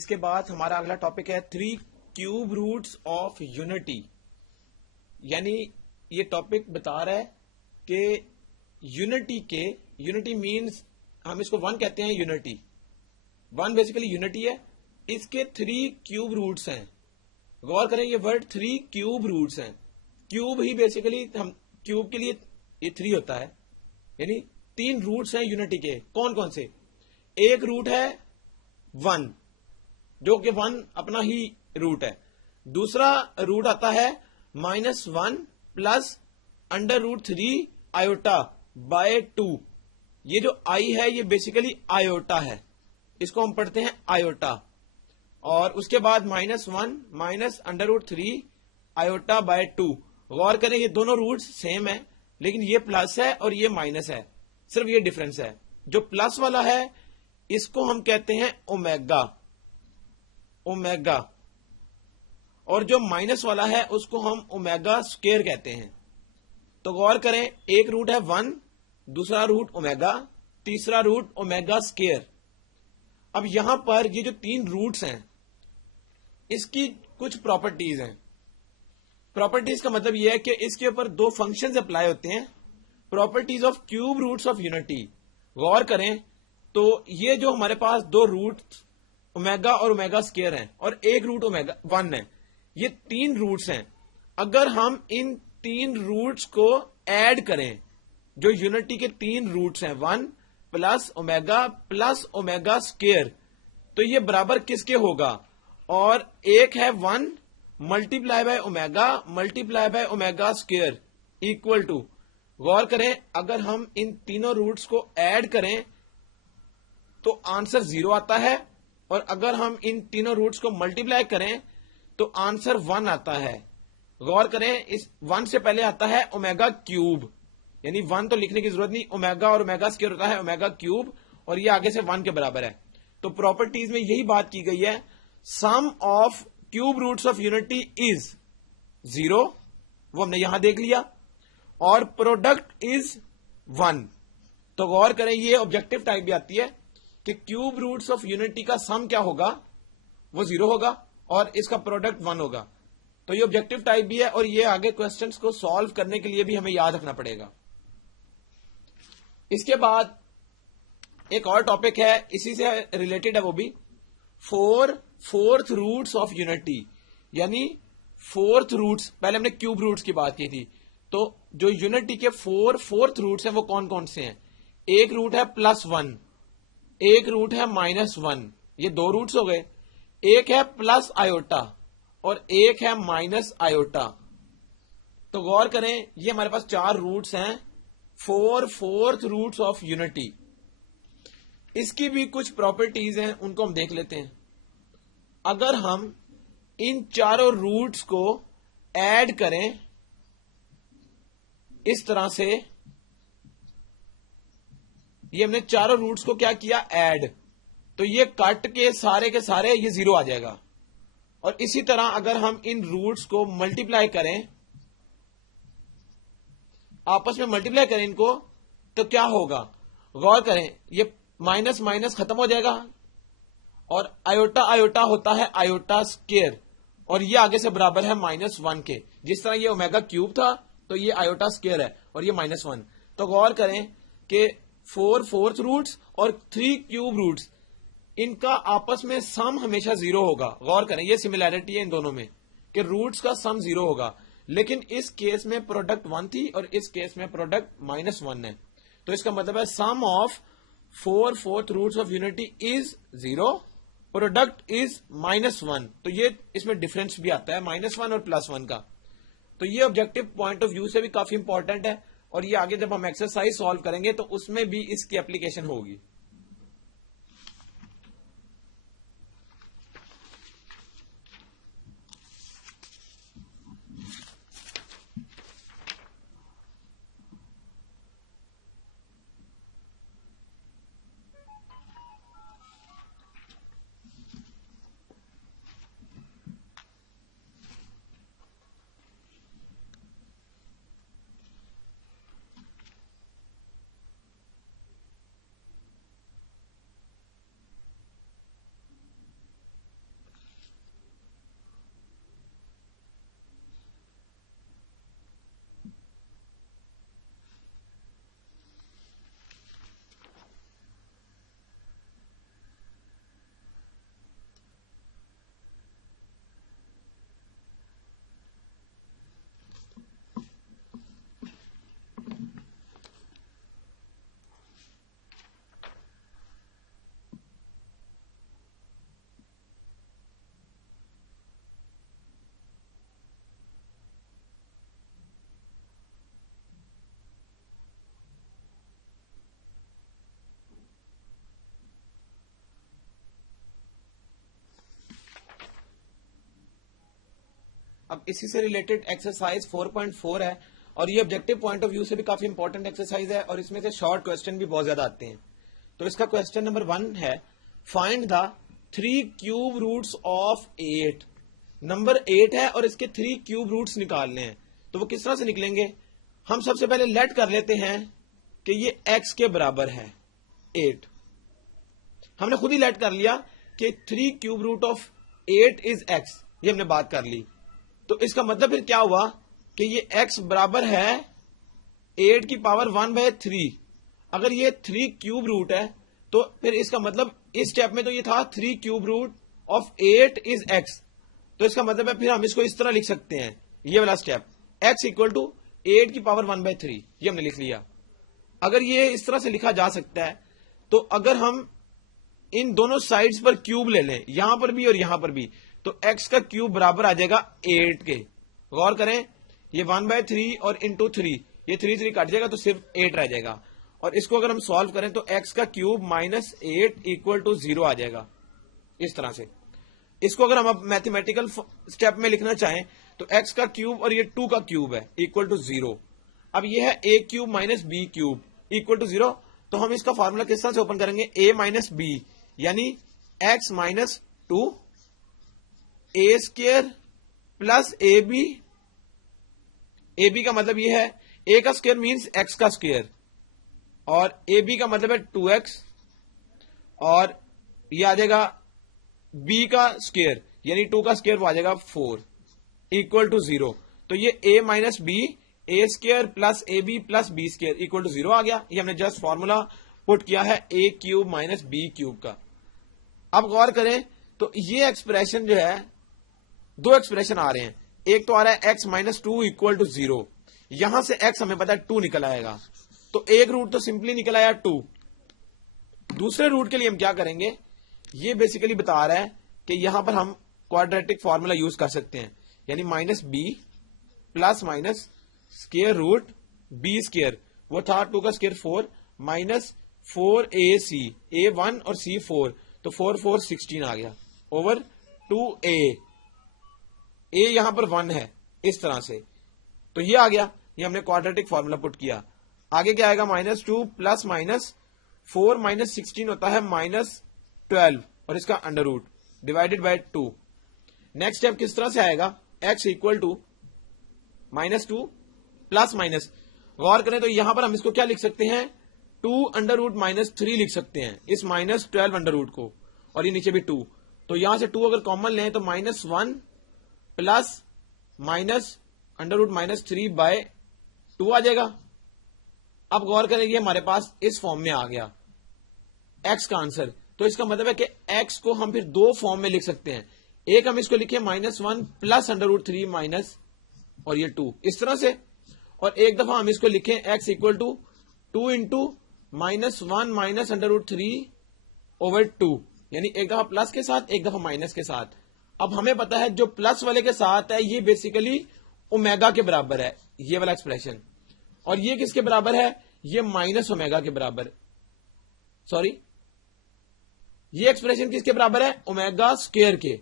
इसके बाद हमारा अगला टॉपिक है 3 क्यूब रूट्स ऑफ यूनिटी। यानी ये टॉपिक बता रहा है कि यूनिटी मीन्स हम इसको वन कहते हैं। वन बेसिकली यूनिटी है, इसके 3 क्यूब रूट्स हैं। गौर करें, ये वर्ड 3 क्यूब रूट्स हैं। क्यूब ही बेसिकली हम क्यूब के लिए ये 3 होता है, यानी 3 रूट्स हैं यूनिटी के। कौन कौन से? एक रूट है 1, जो कि 1 अपना ही रूट है। दूसरा रूट आता है -1 प्लस √3 आयोटा बाय 2। ये जो आई है ये बेसिकली आयोटा है, इसको हम पढ़ते हैं आयोटा। और उसके बाद -1 माइनस √3 आयोटा बाय 2। गौर करें, ये दोनों रूट्स सेम है, लेकिन ये प्लस है और ये माइनस है, सिर्फ ये डिफरेंस है। जो प्लस वाला है इसको हम कहते हैं ओमेगा, और जो माइनस वाला है उसको हम ओमेगा स्क्वायर कहते हैं। तो गौर करें, एक रूट है 1, दूसरा रूट ओमेगा, तीसरा रूट ओमेगा स्क्वायर। अब यहां पर ये जो 3 रूट्स हैं इसकी कुछ प्रॉपर्टीज हैं। प्रॉपर्टीज का मतलब यह है कि इसके ऊपर 2 फंक्शंस अप्लाई होते हैं। Properties of cube roots of unity. गौर करें तो ये जो हमारे पास 2 रूट ओमेगा और ओमेगा स्क्वायर हैं और एक रूट ओमेगा 1 है, ये 3 रूट्स हैं। अगर हम इन 3 रूट्स को ऐड करें, जो यूनिटी के 3 रूट्स हैं 1 प्लस ओमेगा स्क्वायर, तो ये बराबर किसके होगा? और एक है 1 multiply by omega square equal to. गौर करें, अगर हम इन तीनों रूट्स को ऐड करें तो आंसर 0 आता है, और अगर हम इन तीनों रूट्स को मल्टीप्लाई करें तो आंसर 1 आता है। गौर करें, इस 1 से पहले आता है ओमेगा क्यूब, यानी 1 तो लिखने की जरूरत नहीं, ओमेगा और ओमेगा स्क्वायर होता है ओमेगा क्यूब, और ये आगे से 1 के बराबर है। तो प्रॉपर्टीज में यही बात की गई है, sum of cube roots of unity is 0, वो हमने यहां देख लिया, और प्रोडक्ट इज 1। तो गौर करें, ये ऑब्जेक्टिव टाइप भी आती है कि क्यूब रूट्स ऑफ यूनिटी का सम क्या होगा? वो 0 होगा और इसका प्रोडक्ट 1 होगा। तो ये ऑब्जेक्टिव टाइप भी है, और ये आगे क्वेश्चंस को सॉल्व करने के लिए भी हमें याद रखना पड़ेगा। इसके बाद एक और टॉपिक है, इसी से रिलेटेड है, वो भी 4 फोर्थ रूट्स ऑफ यूनिटी। यानी 4th रूट्स, पहले हमने क्यूब रूट्स की बात की थी, तो जो यूनिटी के 4 फोर्थ रूट्स हैं वो कौन कौन से हैं? एक रूट है +1, एक रूट है -1, ये 2 रूट्स हो गए। एक है प्लस आयोटा और एक है माइनस आयोटा। तो गौर करें, ये हमारे पास 4 रूट्स हैं, 4 फोर्थ रूट्स ऑफ यूनिटी। इसकी भी कुछ प्रॉपर्टीज हैं, उनको हम देख लेते हैं। अगर हम इन चारों रूट्स को ऐड करें इस तरह से, ये हमने चारों रूट्स को क्या किया? ऐड, तो ये कट के सारे ये 0 आ जाएगा। और इसी तरह अगर हम इन रूट्स को मल्टीप्लाई करें, आपस में मल्टीप्लाई करें इनको, तो क्या होगा? गौर करें, ये माइनस माइनस खत्म हो जाएगा, और आयोटा होता है आयोटा स्क्वायर, और ये आगे से बराबर है -1 के। जिस तरह ये ओमेगा क्यूब था तो ये आयोटा स्क्वायर है, और ये -1। तो गौर करें कि 4 फोर्थ रूट्स और 3 क्यूब रूट्स, इनका आपस में सम हमेशा 0 होगा। गौर करें, ये सिमिलैरिटी है इन दोनों में कि रूट्स का सम 0 होगा, लेकिन इस केस में प्रोडक्ट 1 थी और इस केस में प्रोडक्ट -1 है। तो इसका मतलब है sum of 4 fourth roots of unity is 0, product is -1। तो ये इसमें डिफरेंस भी आता है -1 और +1 का। तो ये ऑब्जेक्टिव पॉइंट ऑफ व्यू से भी काफी इंपॉर्टेंट है, और ये आगे जब हम एक्सरसाइज सॉल्व करेंगे तो उसमें भी इसकी एप्लीकेशन होगी। अब इसी से रिलेटेड एक्सरसाइज 4.4 है और ये ऑब्जेक्टिव पॉइंट ऑफ व्यू से भी काफी इंपॉर्टेंट एक्सरसाइज है और इसमें से शॉर्ट क्वेश्चन भी बहुत ज्यादा आते हैं। तो इसका क्वेश्चन नंबर 1 है, find the 3 cube roots of 8। नंबर 8 है और इसके 3 क्यूब रूट्स निकालने हैं। तो वो किस तरह से निकलेंगे? हम सबसे पहले लेट कर लेते हैं कि ये x के बराबर है 8। हमने खुद ही लेट कर लिया कि 3 cube root of 8 is x, ये हमने बात कर ली। तो इसका मतलब फिर क्या हुआ कि ये x बराबर है 8 की पावर 1/3। अगर ये 3 क्यूब रूट है तो फिर इसका मतलब इस स्टेप में तो ये था 3 cube root of 8 is x। तो इसका मतलब है फिर हम इसको इस तरह लिख सकते हैं, ये वाला स्टेप, x इक्वल टू 8 की पावर 1/3, ये हमने लिख लिया। अगर ये इस तरह से लिखा जा सकता है तो अगर हम इन दोनों साइड्स पर क्यूब ले लें, यहां पर भी और यहां पर भी, तो x का क्यूब बराबर आ जाएगा 8 के। गौर करें, ये 1/3 और इंटू 3, ये 3 कट जाएगा तो सिर्फ 8 रह जाएगा। और इसको अगर हम सॉल्व करें तो x का क्यूब -8 इक्वल टू 0 आ जाएगा इस तरह से। इसको अगर हम अब मैथमेटिकल स्टेप में लिखना चाहें तो x का क्यूब और ये 2 का क्यूब है इक्वल टू 0। अब ये है a cube minus b cube equal to 0। तो हम इसका फॉर्मूला किस तरह से ओपन करेंगे? a माइनस b यानी x minus 2 a square plus a b का मतलब ये है a का स्क्वायर मीन्स x का स्क्वायर और ए बी का मतलब है 2x और ये आ जाएगा b का स्क्वायर यानी 2 का स्क्वायर वो आ जाएगा 4 इक्वल टू 0। तो ये a minus b a square plus a b plus b square equal to 0 आ गया। ये हमने जस्ट फॉर्मूला पुट किया है a cube minus b cube का। अब गौर करें तो ये एक्सप्रेशन जो है, दो एक्सप्रेशन आ रहे हैं। एक तो आ रहा है x माइनस 2 इक्वल टू 0, यहां से x हमें पता है 2 निकल आएगा, तो एक रूट तो सिंपली निकल आया 2। दूसरे रूट के लिए हम क्या करेंगे? ये बेसिकली बता रहा है कि यहां पर हम क्वाड्रेटिक फॉर्मूला यूज कर सकते हैं, यानी minus b plus minus square root b square, वो था 2 का स्क्वायर 4 माइनस 4ac, a 1 और c 4, तो 4 4 16 आ गया ओवर 2a। a यहां पर 1 है इस तरह से, तो ये आ गया। ये हमने क्वाड्रेटिक फॉर्मूला पुट किया। आगे क्या आएगा? -2 प्लस माइनस 4 माइनस 16 होता है -12 और इसका under root divided by 2। Next step किस तरह से आएगा? x equal to -2 plus minus, गौर करें तो यहां पर हम इसको क्या लिख सकते हैं? 2 अंडर रूट -3 लिख सकते हैं इस -12 अंडर रूट को, और ये नीचे भी 2, तो यहां से 2 अगर कॉमन लें तो -1 प्लस माइनस अंडर रूट -3/2 आ जाएगा। अब गौर करें ये हमारे पास इस फॉर्म में आ गया x का आंसर। तो इसका मतलब है कि x को हम फिर दो फॉर्म में लिख सकते हैं। एक हम इसको लिखे -1 प्लस अंडर रूट 3 माइनस और ये 2 इस तरह से, और एक दफा हम इसको लिखें x equal to 2 into -1 minus under root 3 over 2, यानी एक दफा प्लस के साथ एक दफा माइनस के साथ। अब हमें पता है जो प्लस वाले के साथ है ये बेसिकली ओमेगा के बराबर है, ये वाला एक्सप्रेशन, और ये किसके बराबर है? ये माइनस ओमेगा के बराबर, सॉरी ये एक्सप्रेशन किसके बराबर है? ओमेगा स्क्वायर के।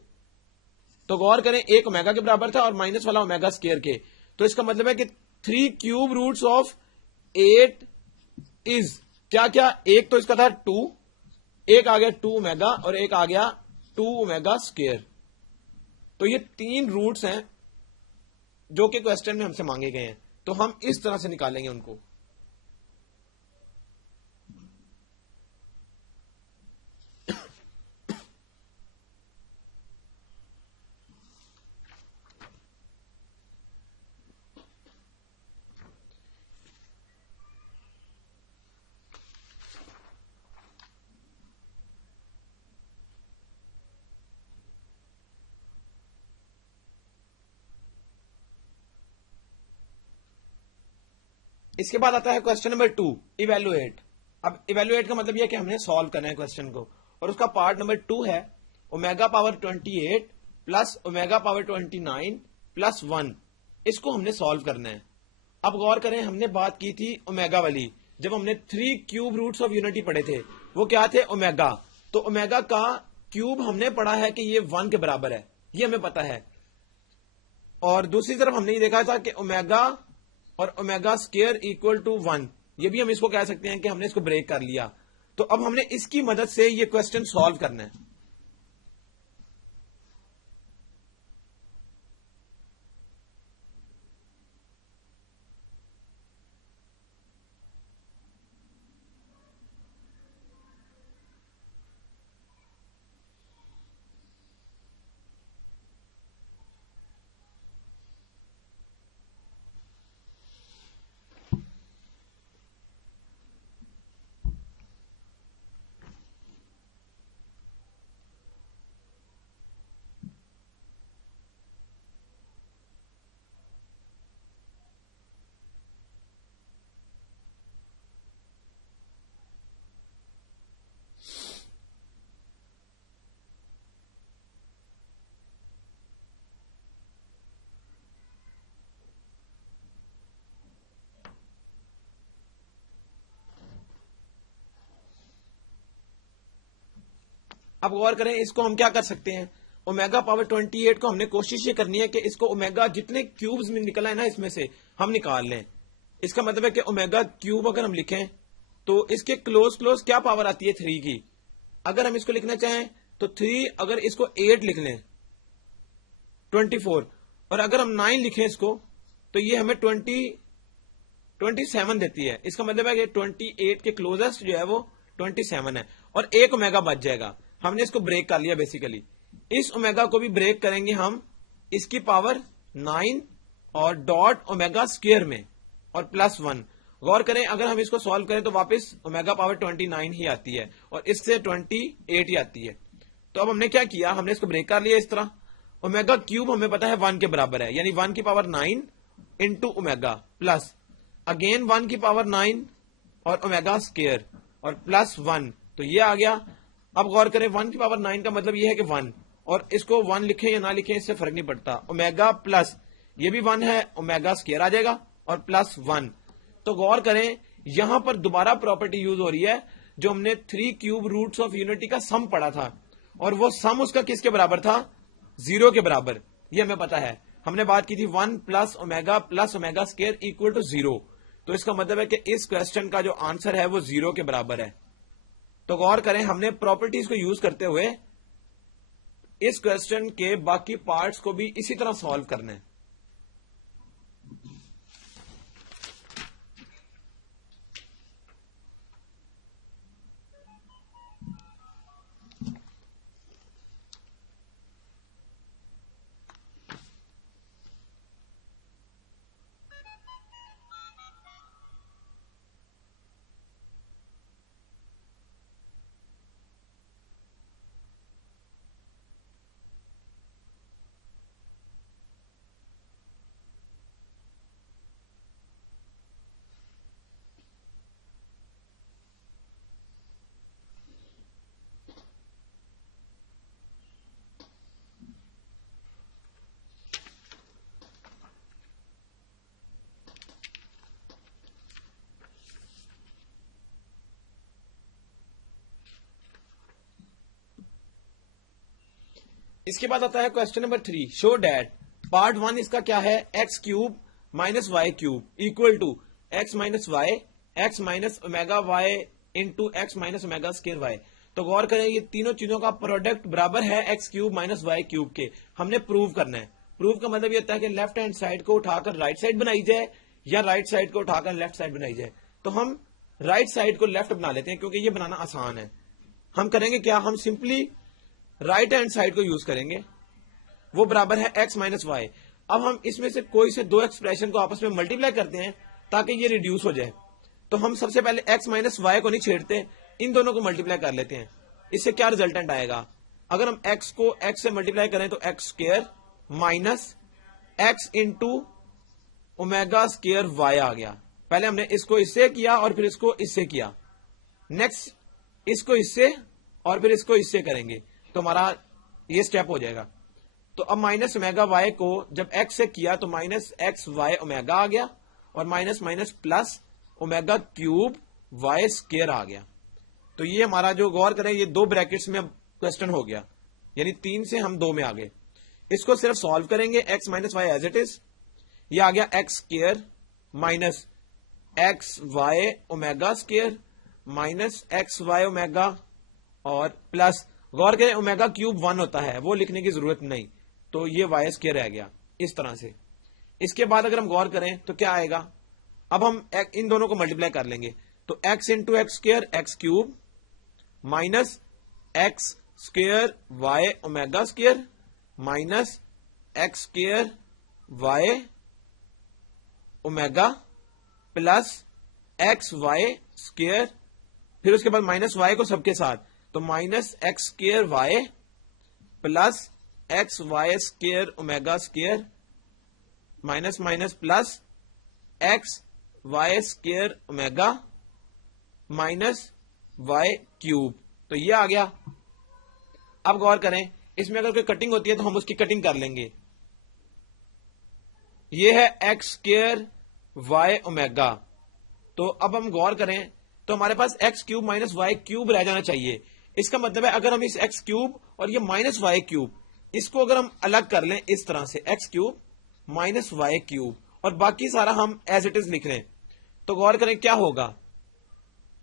तो गौर करें, एक ओमेगा के बराबर था और माइनस वाला ओमेगा स्क्वायर के। तो इसका मतलब है कि 3 क्यूब रूट्स ऑफ 8 इज क्या क्या? एक तो इसका था 2, एक आ गया 2 ओमेगा और एक आ गया 2 ओमेगा स्क्वायर। तो ये 3 रूट्स हैं जो कि क्वेश्चन में हमसे मांगे गए हैं, तो हम इस तरह से निकालेंगे उनको। इसके बाद आता है क्वेश्चन नंबर 2, इवेलुएट। अब इवेलुएट का मतलब यह कि हमने सॉल्व करना है क्वेश्चन को, और उसका पार्ट नंबर 2 है omega power 28 plus omega power 29 plus 1। इसको हमने सॉल्व करना है। अब गौर करें, हमने बात की थी ओमेगा वाली जब हमने 3 क्यूब रूट्स ऑफ यूनिटी पढ़े थे, वो क्या थे? ओमेगा। तो ओमेगा का क्यूब हमने पढ़ा है कि ये 1 के बराबर है, ये हमें पता है। और दूसरी तरफ हमने ये देखा था कि ओमेगा और ओमेगा स्क्वायर इक्वल टू 1, ये भी हम इसको कह सकते हैं कि हमने इसको ब्रेक कर लिया। तो अब हमने इसकी मदद से ये क्वेश्चन सॉल्व करना है। अब गौर करें, इसको हम क्या कर सकते हैं, ओमेगा पावर 28 को हमने कोशिश ये करनी है कि इसको ओमेगा जितने क्यूब्स में निकला है ना इसमें से हम निकाल लें। इसका मतलब है कि ओमेगा क्यूब अगर हम लिखें तो इसके क्लोज क्लोज क्या पावर आती है 3 की। अगर हम इसको लिखना चाहें तो 3, अगर इसको 8 लिख लें 24, और अगर हम 9 लिखें इसको तो ये हमें 27 देती है। इसका मतलब है कि 28 के क्लोजेस्ट जो है वो 27 है और एक ओमेगा बच जाएगा। हमने इसको ब्रेक कर लिया बेसिकली। इस ओमेगा को भी ब्रेक करेंगे हम इसकी पावर 9 और डॉट ओमेगा स्क्वायर में और +1। गौर करें, अगर हम इसको सॉल्व करें तो वापस ओमेगा पावर 29 ही आती है और इससे 28 ही आती है। तो अब हमने क्या किया, हमने इसको ब्रेक कर लिया इस तरह। ओमेगा क्यूब हमें पता है 1 के बराबर है, यानी 1 की power 9 into omega plus again 1 की पावर 9 और ओमेगा स्क्वायर और +1, तो ये आ गया। अब गौर करें, 1 की पावर 9 का मतलब ये है कि 1, और इसको 1 लिखें या ना लिखें इससे फर्क नहीं पड़ता। ओमेगा प्लस ये भी 1 है, ओमेगा स्क्वायर आ जाएगा और +1। तो गौर करें, यहां पर दोबारा प्रॉपर्टी यूज हो रही है जो हमने 3 क्यूब रूट्स ऑफ यूनिटी का सम पढ़ा था, और वो सम उसका किसके बराबर था, 0 के बराबर। ये हमें पता है, हमने बात की थी 1 plus omega square equal to 0। तो इसका मतलब है कि इस क्वेश्चन का जो आंसर है वो 0 के बराबर है। तो गौर करें, हमने प्रॉपर्टीज को यूज करते हुए इस क्वेश्चन के बाकी पार्ट्स को भी इसी तरह सॉल्व करना है। इसके बाद आता है question number 3, show that part 1 इसका क्या है, x cube minus y cube equal to x minus y x minus omega y into x minus omega square y. तो गौर करें, ये तीनों चीजों का प्रोडक्ट बराबर है x cube minus y cube के। हमने प्रूव करना है। प्रूव का मतलब ये होता है कि लेफ्ट हैंड साइड को उठाकर राइट साइड बनाई जाए या राइट साइड को उठाकर लेफ्ट साइड बनाई जाए। तो हम राइट साइड को लेफ्ट बना लेते हैं क्योंकि ये बनाना आसान है। हम करेंगे क्या, हम सिंपली राइट हैंड साइड को यूज करेंगे, वो बराबर है x माइनस वाई। अब हम इसमें से कोई से दो एक्सप्रेशन को आपस में मल्टीप्लाई करते हैं ताकि ये रिड्यूस हो जाए। तो हम सबसे पहले x माइनस वाई को नहीं छेड़ते, इन दोनों को मल्टीप्लाई कर लेते हैं। इससे क्या रिजल्टेंट आएगा, अगर हम x को x से मल्टीप्लाई करें तो x square minus x into omega square y आ गया। पहले हमने इसको इससे किया और फिर इसको इससे किया, नेक्स्ट इसको इससे और फिर इसको इससे करेंगे तो हमारा ये स्टेप हो जाएगा। तो अब माइनस ओमेगा वाई को जब x से किया तो माइनस एक्स वाई ओमेगा आ गया और minus minus plus omega cube y square आ गया। तो ये हमारा जो, गौर करें, ये दो ब्रैकेट्स में क्वेश्चन हो गया, यानी 3 से हम 2 में आ गए। इसको सिर्फ सॉल्व करेंगे, x minus y as it is, ये आ गया x square minus x y omega square minus x y omega और प्लस, गौर करें ओमेगा क्यूब 1 होता है, वो लिखने की जरूरत नहीं, तो ये वाई स्क्वायर रह गया इस तरह से। इसके बाद अगर हम गौर करें तो क्या आएगा, अब हम इन दोनों को मल्टीप्लाई कर लेंगे, तो x into x square x cube minus x square y omega square minus x square y omega plus x y square, फिर उसके बाद माइनस वाई को सबके साथ, तो minus x square y plus x y square omega square minus minus plus x y square omega minus y cube, तो ये आ गया। अब गौर करें, इसमें अगर कोई कटिंग होती है तो हम उसकी कटिंग कर लेंगे। ये है एक्स स्क्वायर वाई ओमेगा, तो अब हम गौर करें तो हमारे पास x cube minus y cube रह जाना चाहिए। इसका मतलब है अगर हम इस एक्स क्यूब और ये माइनस वाई क्यूब, इसको अगर हम अलग कर लें इस तरह से, x cube minus y cube, और बाकी सारा हम एज इट इज लिख लें, तो गौर करें क्या होगा,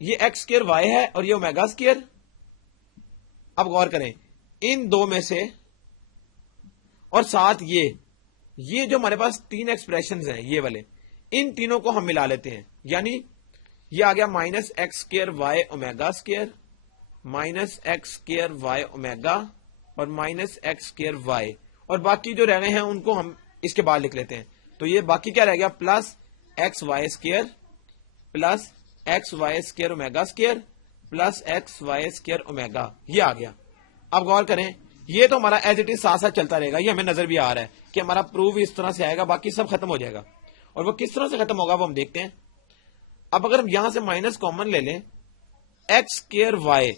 ये एक्स स्क्वायर वाई है और ये ओमेगा स्क्वायर। अब गौर करें इन दो में से और साथ ये जो हमारे पास तीन एक्सप्रेशंस हैं ये वाले, इन तीनों को हम मिला लेते हैं, यानी ये आ गया minus x square y omega square minus x square y omega और माइनस एक्स स्क्वायर वाई, और बाकी जो रह गए हैं उनको हम इसके बाद लिख लेते हैं, तो ये बाकी क्या रह गया, plus x y square plus x y square omega square plus x y square omega, ये आ गया। अब गौर करें ये तो हमारा एज इट इज साथ साथ चलता रहेगा, ये हमें नजर भी आ रहा है कि हमारा प्रूफ इस तरह से आएगा, बाकी सब खत्म हो जाएगा। और वो किस तरह से खत्म होगा वो हम देखते हैं। अब अगर हम यहां से माइनस कॉमन ले लें, एक्स स्क्वायर वाई,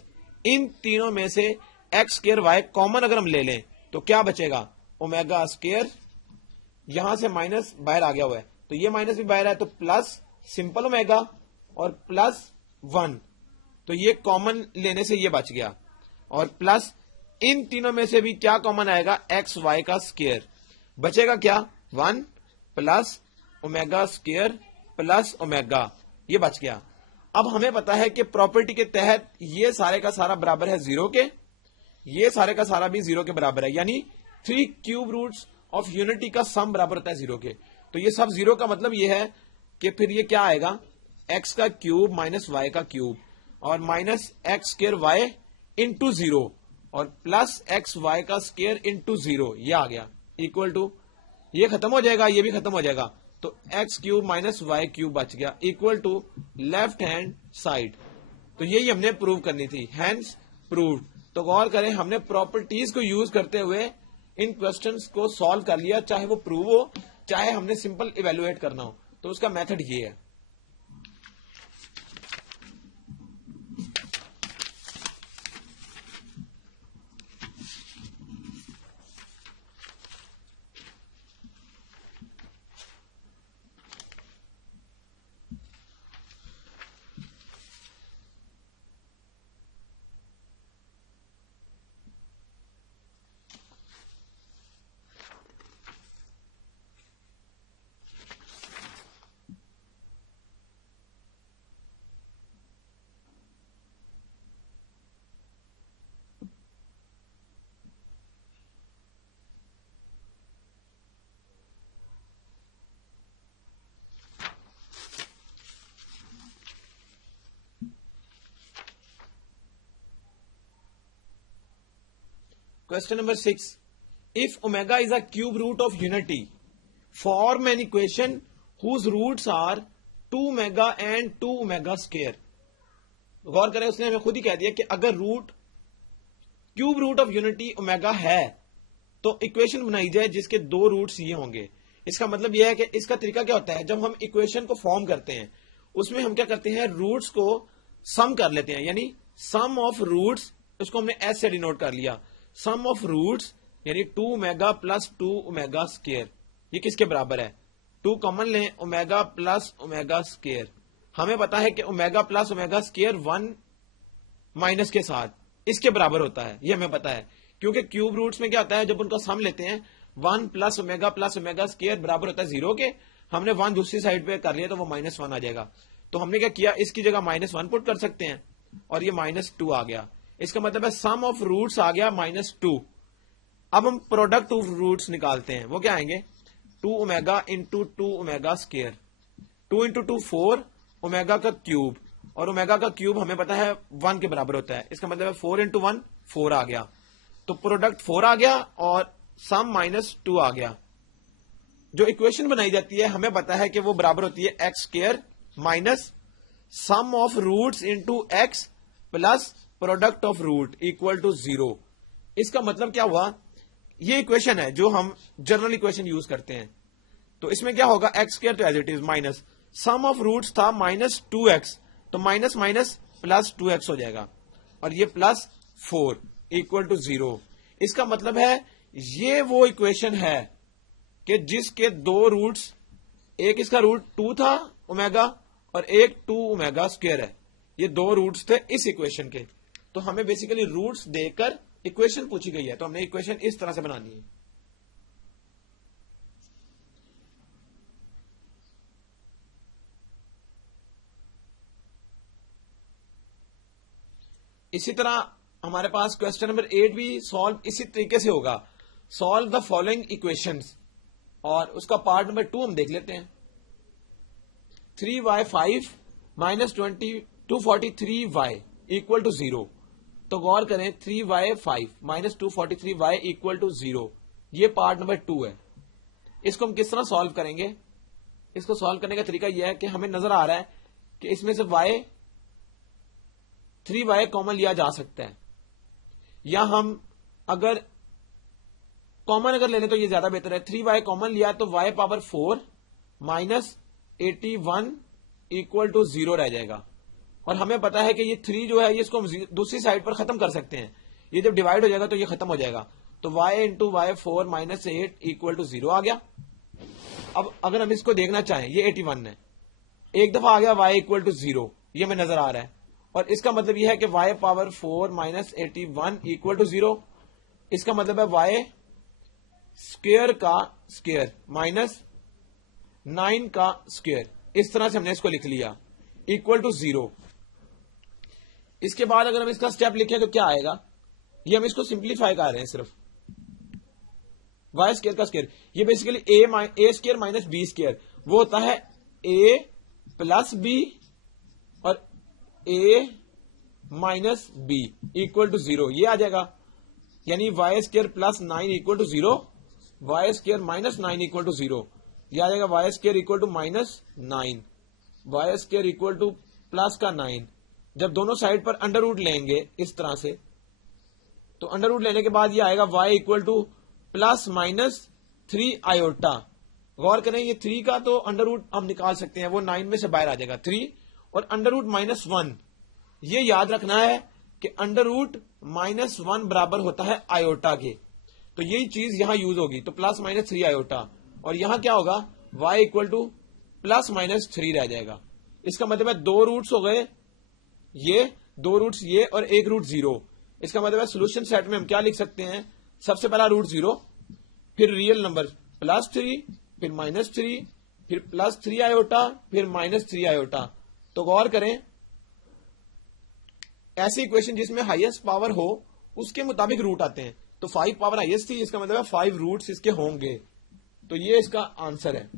इन तीनों में से एक्स स्क्वायर वाई कॉमन अगर हम ले लें तो क्या बचेगा, ओमेगा स्क्वायर, यहां से माइनस बाहर आ गया हुआ है तो ये माइनस भी बाहर है, तो प्लस सिंपल ओमेगा और प्लस 1, तो ये कॉमन लेने से ये बच गया, और प्लस इन तीनों में से भी क्या कॉमन आएगा, एक्स वाई का स्क्वायर, बचेगा क्या 1 plus omega square plus omega, ये बच गया। अब हमें पता है कि प्रॉपर्टी के तहत ये सारे का सारा बराबर है 0 के, ये सारे का सारा भी 0 के बराबर है, यानी 3 क्यूब रूट्स ऑफ यूनिटी का सम बराबर होता है 0 के, तो ये सब 0 का मतलब ये है कि फिर ये क्या आएगा, एक्स का क्यूब माइनस वाई का क्यूब और minus x square y into 0 और प्लस एक्स वाई का स्क्वायर इंटू 0, ये आ गया, इक्वल टू, ये खत्म हो जाएगा, ये भी खत्म हो जाएगा, तो x cube minus y cube बच गया, equal to left hand side. तो यही हमने प्रूव करनी थी, हैंस प्रूव्ड। तो गौर करें हमने प्रॉपर्टीज को यूज करते हुए इन क्वेश्चंस को सॉल्व कर लिया, चाहे वो प्रूव हो चाहे हमने सिंपल इवेलुएट करना हो, तो उसका मेथड ये है। Question number 6. If omega is a cube root of unity, form an equation whose roots are 2 omega and 2 omega square. गौर करें उसने हमें खुद ही कह दिया कि अगर root cube root of unity omega है तो इक्वेशन बनाई जाए जिसके दो रूट्स ये होंगे। इसका मतलब यह है कि इसका तरीका क्या होता है, जब हम इक्वेशन को फॉर्म करते हैं उसमें हम क्या करते हैं, रूट्स को सम कर लेते हैं, यानी सम ऑफ रूट्स, उसको हमने एस से डिनोट कर लिया, सम ऑफ रूट्स यानी 2 ओमेगा प्लस 2 ओमेगा स्क्वायर, ये किसके बराबर है, 2 कॉमन लें, ओमेगा प्लस ओमेगा स्क्वायर। हमें पता है कि omega plus omega square 1 minus के साथ इसके बराबर होता है, ये हमें पता है क्योंकि क्यूब रूट्स में क्या होता है, जब उनका सम लेते हैं 1 प्लस ओमेगा स्क्वायर बराबर होता है 0 के। हमने 1 दूसरी साइड पे कर लिया तो वो -1 आ जाएगा। तो हमने क्या किया, इसकी जगह -1 पुट कर सकते हैं और ये -2 आ गया। इसका मतलब है सम ऑफ रूट्स आ गया -2। अब हम प्रोडक्ट ऑफ रूट्स निकालते हैं, वो क्या आएंगे 2 omega into 2 omega square, 2 into 2 4 omega का क्यूब, और ओमेगा का क्यूब हमें पता है 1 के बराबर होता है। इसका मतलब है 4 इंटू 1 4 आ गया, तो प्रोडक्ट 4 आ गया और सम -2 आ गया। जो इक्वेशन बनाई जाती है हमें पता है कि वो बराबर होती है x square minus sum of roots into x plus product of root equal to 0। इसका मतलब क्या हुआ, ये इक्वेशन है जो हम जनरल इक्वेशन यूज करते हैं। तो इसमें क्या होगा, एक्स स्क्वायर तो as it is minus sum of roots था -2x, तो माइनस माइनस प्लस 2x हो जाएगा, और ये प्लस 4 इक्वल टू 0। इसका मतलब है ये वो इक्वेशन है कि जिसके दो रूट्स, एक इसका रूट 2 था ओमेगा और एक 2 ओमेगा स्क्वायर है, ये दो रूट्स थे इस इक्वेशन के। तो हमें बेसिकली रूट्स देकर इक्वेशन पूछी गई है, तो हमने इक्वेशन इस तरह से बनानी है। इसी तरह हमारे पास क्वेश्चन नंबर 8 भी सॉल्व इसी तरीके से होगा, सॉल्व द फॉलोइंग इक्वेशंस, और उसका पार्ट नंबर 2 हम देख लेते हैं। 3y5 minus 243y equal to 0। तो गौर करें 3y5 minus 243y equal to 0, ये पार्ट नंबर 2 है। इसको हम किस तरह सॉल्व करेंगे, इसको सॉल्व करने का तरीका यह है कि हमें नजर आ रहा है कि इसमें से 3y कॉमन लिया जा सकता है, या हम अगर कॉमन अगर ले लें तो ये ज्यादा बेहतर है। 3y कॉमन लिया तो y power 4 minus 81 equal to 0 रह जाएगा। और हमें पता है कि ये 3 जो है ये इसको हम दूसरी साइड पर खत्म कर सकते हैं, ये जब डिवाइड हो जाएगा तो ये खत्म हो जाएगा। तो y into y 4 minus 8 equal to 0 आ गया। अब अगर हम इसको देखना चाहें, ये 81 है, एक दफा आ गया y इक्वल टू 0, ये हमें नजर आ रहा है, और इसका मतलब यह है कि y power 4 minus 81 equal to 0। इसका मतलब है y स्क्वायर का स्क्वायर माइनस 9 का स्क्वायर, इस तरह से हमने इसको लिख लिया इक्वल टू 0। इसके बाद अगर हम इसका स्टेप लिखें तो क्या आएगा, ये हम इसको सिंप्लीफाई कर रहे हैं सिर्फ, वाई स्क्वायर का स्क्वायर, ये basically a square minus b square, वो होता है ए प्लस बी और a minus b equal to 0, ये आ जाएगा। यानी y square plus 9 equal to 0, y square minus 9 equal to 0, यह आ जाएगा y square equal to minus 9, y square equal to plus का 9। जब दोनों साइड पर अंडर रूट लेंगे इस तरह से, तो अंडर रूट लेने के बाद ये आएगा y equal to plus minus 3 iota. गौर करें ये 3 का तो अंडर रूट हम निकाल सकते हैं, वो 9 में से बाहर आ जाएगा 3, और अंडर रूट -1, ये याद रखना है कि अंडर रूट -1 बराबर होता है आयोटा के। तो यही चीज यहां यूज होगी, तो प्लस माइनस 3 आयोटा, और यहां क्या होगा y equal to plus minus 3 रह जाएगा। इसका मतलब है दो रूट्स हो गए, ये दो रूट्स ये और एक रूट 0। इसका मतलब है सोल्यूशन सेट में हम क्या लिख सकते हैं, सबसे पहला रूट 0, फिर रियल नंबर +3, फिर -3, फिर +3 आयोटा, फिर -3 आयोटा। तो गौर करें ऐसी इक्वेशन जिसमें हाईएस्ट पावर हो उसके मुताबिक रूट आते हैं, तो 5 पावर हाईएस्ट थी, इसका मतलब है 5 रूट्स इसके होंगे। तो ये इसका आंसर है।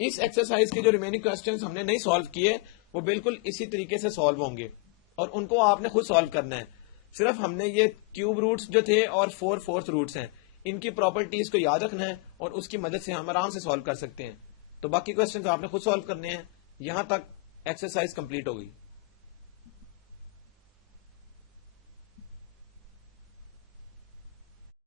इस एक्सरसाइज के जो रिमेनिंग क्वेश्चंस हमने नहीं सॉल्व किए वो बिल्कुल इसी तरीके से सॉल्व होंगे, और उनको आपने खुद सॉल्व करना है। सिर्फ हमने ये क्यूब रूट्स जो थे और 4 फोर्थ रूट्स हैं, इनकी प्रॉपर्टीज को याद रखना है और उसकी मदद से हम आराम से सॉल्व कर सकते हैं। तो बाकी क्वेश्चन आपने खुद सॉल्व करने हैं। यहां तक एक्सरसाइज कंप्लीट हो गई।